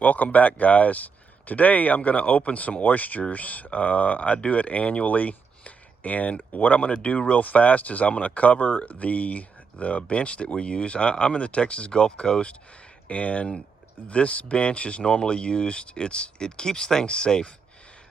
Welcome back, guys. Today I'm going to open some oysters. I do it annually, and what I'm going to do real fast is I'm going to cover the bench that we use. I'm in the Texas Gulf Coast, and this bench is normally used. It keeps things safe.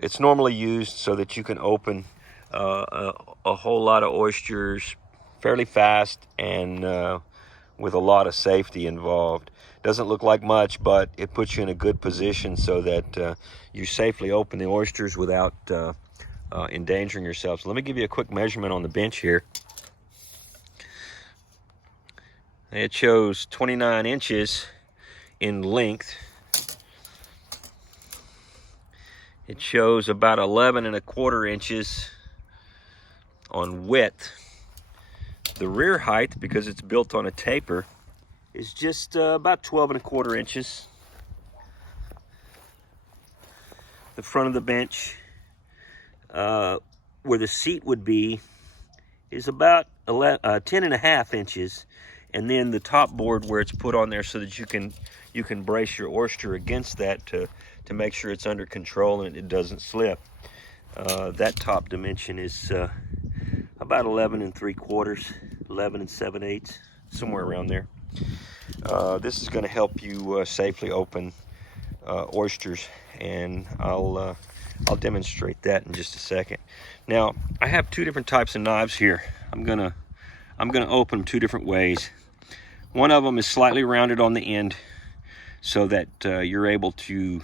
It's normally used so that you can open a whole lot of oysters fairly fast and with a lot of safety involved. Doesn't look like much, but it puts you in a good position so that you safely open the oysters without endangering yourself. So let me give you a quick measurement on the bench here. It shows 29 inches in length. It shows about 11 1/4 inches on width. The rear height, because it's built on a taper, is just about 12 1/4 inches. The front of the bench, where the seat would be, is about 10 1/2 inches, and then the top board where it's put on there so that you can brace your oyster against that to make sure it's under control and it doesn't slip. That top dimension is about 11 3/4, 11 7/8, somewhere around there. This is going to help you safely open oysters, and I'll demonstrate that in just a second. Now, I have two different types of knives here. I'm gonna open them two different ways. One of them is slightly rounded on the end so that you're able to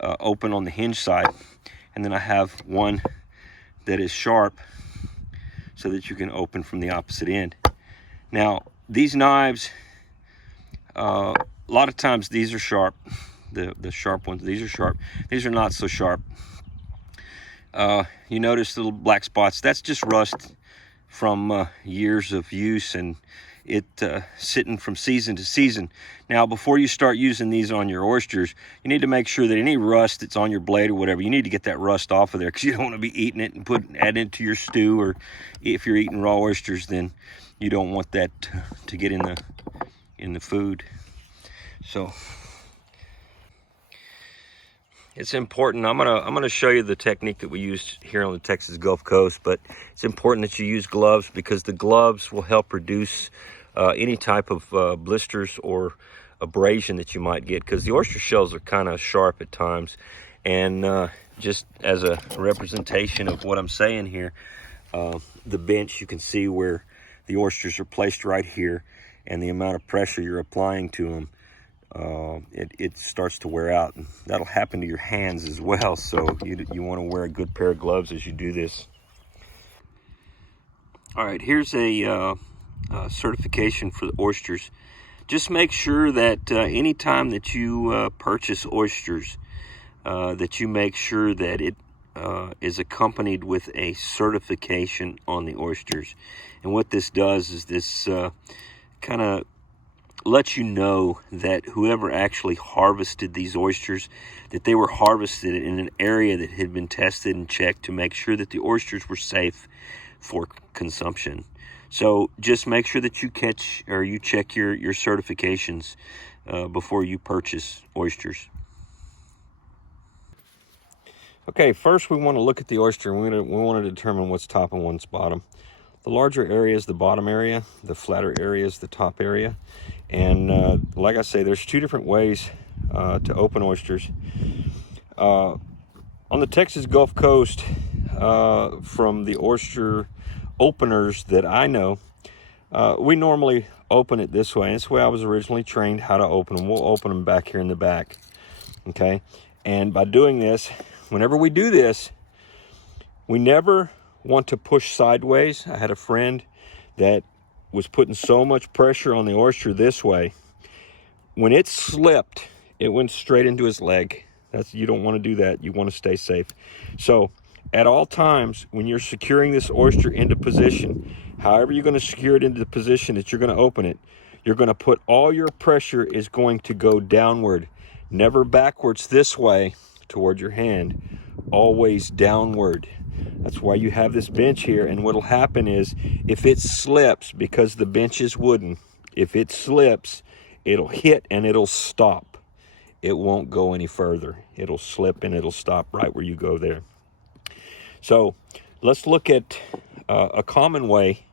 open on the hinge side, and then I have one that is sharp so that you can open from the opposite end. Now, these knives, a lot of times these are sharp. The sharp ones, these are sharp. These are not so sharp. You notice the little black spots. That's just rust from years of use, and it sitting from season to season. Now, before you start using these on your oysters, you need to make sure that any rust that's on your blade or whatever, you need to get that rust off of there, because you don't want to be eating it and add it to your stew, or if you're eating raw oysters, then you don't want that to get in the food. So it's important. I'm gonna show you the technique that we use here on the Texas Gulf Coast, but it's important that you use gloves, because the gloves will help reduce any type of blisters or abrasion that you might get, because the oyster shells are kind of sharp at times. And just as a representation of what I'm saying here, the bench, you can see where the oysters are placed right here, and the amount of pressure you're applying to them, it starts to wear out, and that'll happen to your hands as well. So you want to wear a good pair of gloves as you do this. All right, here's a certification for the oysters. Just make sure that anytime that you purchase oysters, that you make sure that it is accompanied with a certification on the oysters. And what this does is this kind of lets you know that whoever actually harvested these oysters, that they were harvested in an area that had been tested and checked to make sure that the oysters were safe for consumption. So just make sure that you check your certifications before you purchase oysters. Okay, first we want to look at the oyster, and we want to determine what's top and what's bottom. The larger area is the bottom area, the flatter area is the top area. And like I say, there's two different ways to open oysters. On the Texas Gulf Coast, from the oyster openers that I know, we normally open it this way. And it's the way I was originally trained how to open them. We'll open them back here in the back, okay? And by doing this, whenever we do this, we never want to push sideways. I had a friend that was putting so much pressure on the oyster this way. When it slipped, it went straight into his leg. You don't want to do that. You want to stay safe. So at all times, when you're securing this oyster into position, however you're going to secure it into the position that you're going to open it, you're going to put all your pressure is going to go downward, never backwards this way toward your hand, always downward. That's why you have this bench here. And what'll happen is, if it slips, because the bench is wooden, if it slips, it'll hit and it'll stop. it won't go any further. It'll slip and it'll stop right where you go there. So let's look at a common way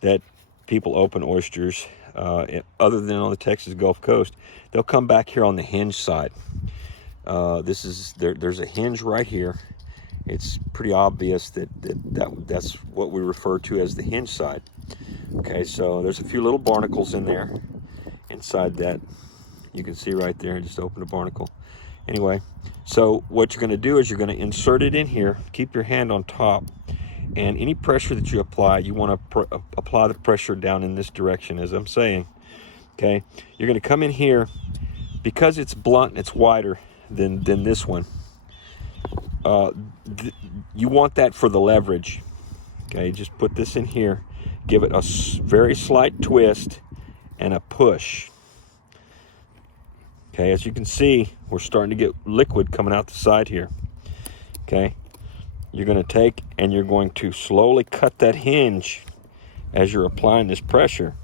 that people open oysters, other than on the Texas Gulf Coast. They'll come back here on the hinge side. There's a hinge right here. It's pretty obvious that's what we refer to as the hinge side. Okay, so there's a few little barnacles in there inside that. You can see right there. Just open a barnacle. Anyway, so what you're going to do is you're going to insert it in here. Keep your hand on top, and any pressure that you apply, you want to apply the pressure down in this direction, as I'm saying. Okay, you're going to come in here because it's blunt and it's wider than this one. You want that for the leverage. Okay, just put this in here, give it a very slight twist and a push. Okay, as you can see, we're starting to get liquid coming out the side here. Okay, you're going to take and you're going to slowly cut that hinge as you're applying this pressure,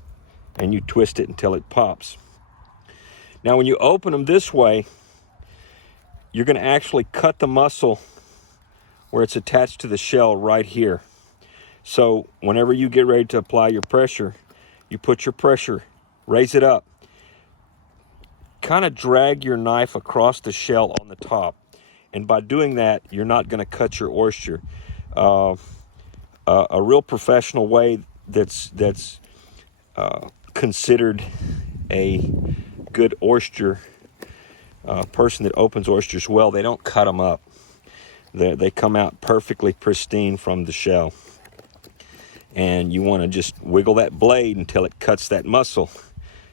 and you twist it until it pops. Now when you open them this way, you're going to actually cut the muscle where it's attached to the shell right here. So whenever you get ready to apply your pressure, you put your pressure, raise it up, kind of drag your knife across the shell on the top. And by doing that, you're not going to cut your oyster. A real professional way that's considered a good oyster person that opens oysters well, they don't cut them up. They come out perfectly pristine from the shell. And you want to just wiggle that blade until it cuts that muscle.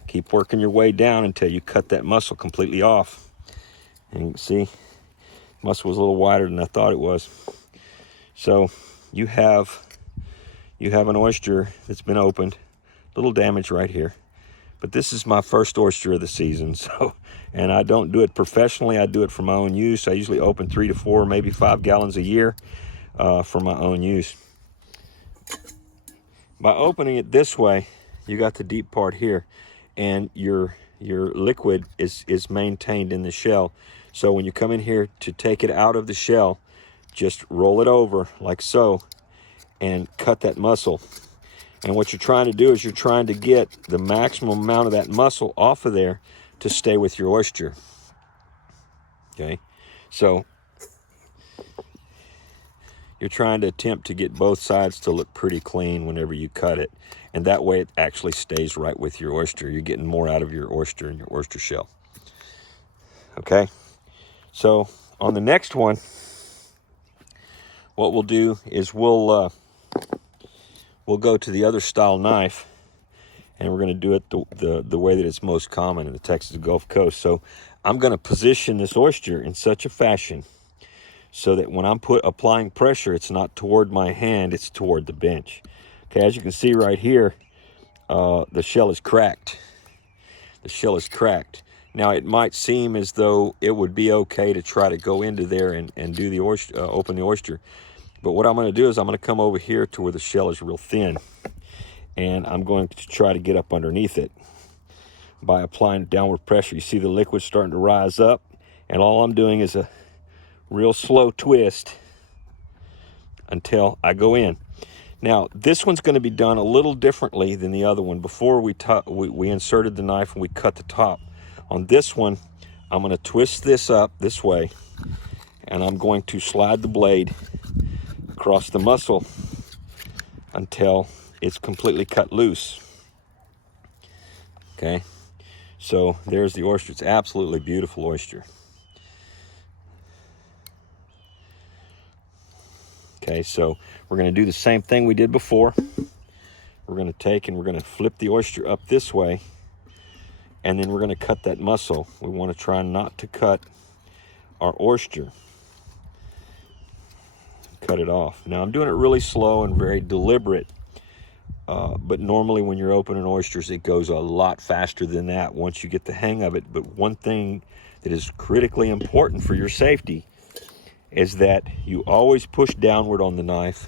Keep working your way down until you cut that muscle completely off. And you can see, muscle was a little wider than I thought it was. So you have an oyster that's been opened. A little damage right here. But this is my first oyster of the season. And I don't do it professionally. I do it for my own use. I usually open 3 to 4, maybe 5 gallons a year for my own use. By opening it this way, you got the deep part here, and your liquid is maintained in the shell. So when you come in here to take it out of the shell, just roll it over like so and cut that muscle. And what you're trying to do is you're trying to get the maximum amount of that muscle off of there to stay with your oyster. Okay, so you're trying to attempt to get both sides to look pretty clean whenever you cut it. And that way it actually stays right with your oyster. You're getting more out of your oyster and your oyster shell. Okay, so on the next one, what we'll do is we'll go to the other style knife, and we're going to do it the way that it's most common in the Texas Gulf Coast. So I'm going to position this oyster in such a fashion so that when I'm applying pressure, it's not toward my hand, it's toward the bench. Okay, as you can see right here, the shell is cracked. The shell is cracked. Now it might seem as though it would be okay to try to go into there and do the oyster, open the oyster. But what I'm going to do is I'm going to come over here to where the shell is real thin, and I'm going to try to get up underneath it by applying downward pressure. You see the liquid starting to rise up, and all I'm doing is a real slow twist until I go in. Now this one's going to be done a little differently than the other one. Before we inserted the knife and we cut the top. On this one, I'm going to twist this up this way, and I'm going to slide the blade across the muscle until it's completely cut loose. Okay, so there's the oyster. It's absolutely beautiful oyster. Okay, so we're going to do the same thing we did before. We're going to take and we're going to flip the oyster up this way, and then we're going to cut that muscle. We want to try not to cut our oyster. Cut it off. Now I'm doing it really slow and very deliberate, but normally when you're opening oysters, it goes a lot faster than that once you get the hang of it. But one thing that is critically important for your safety is that you always push downward on the knife.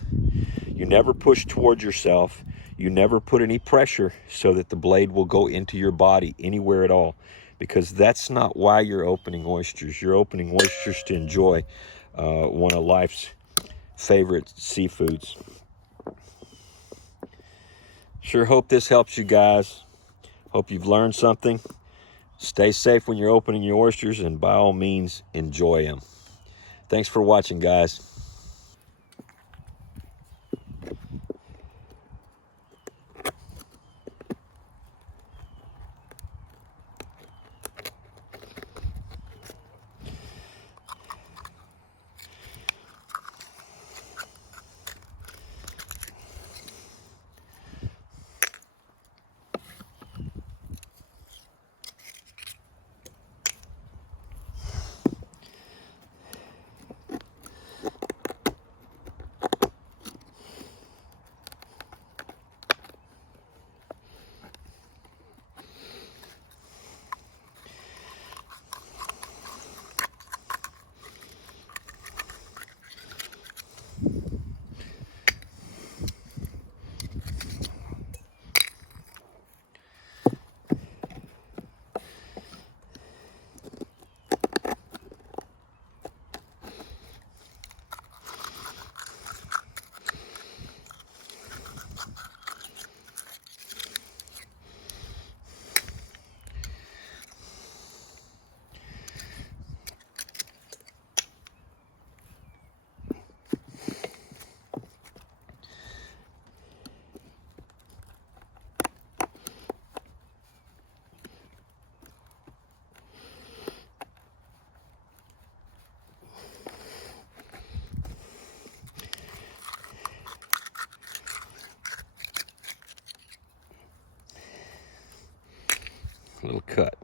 You never push towards yourself. You never put any pressure so that the blade will go into your body anywhere at all, because that's not why you're opening oysters. You're opening oysters to enjoy one of life's favorite seafoods. Sure hope this helps you guys. Hope you've learned something. Stay safe when you're opening your oysters, and by all means, enjoy them. Thanks for watching, guys. Little cut.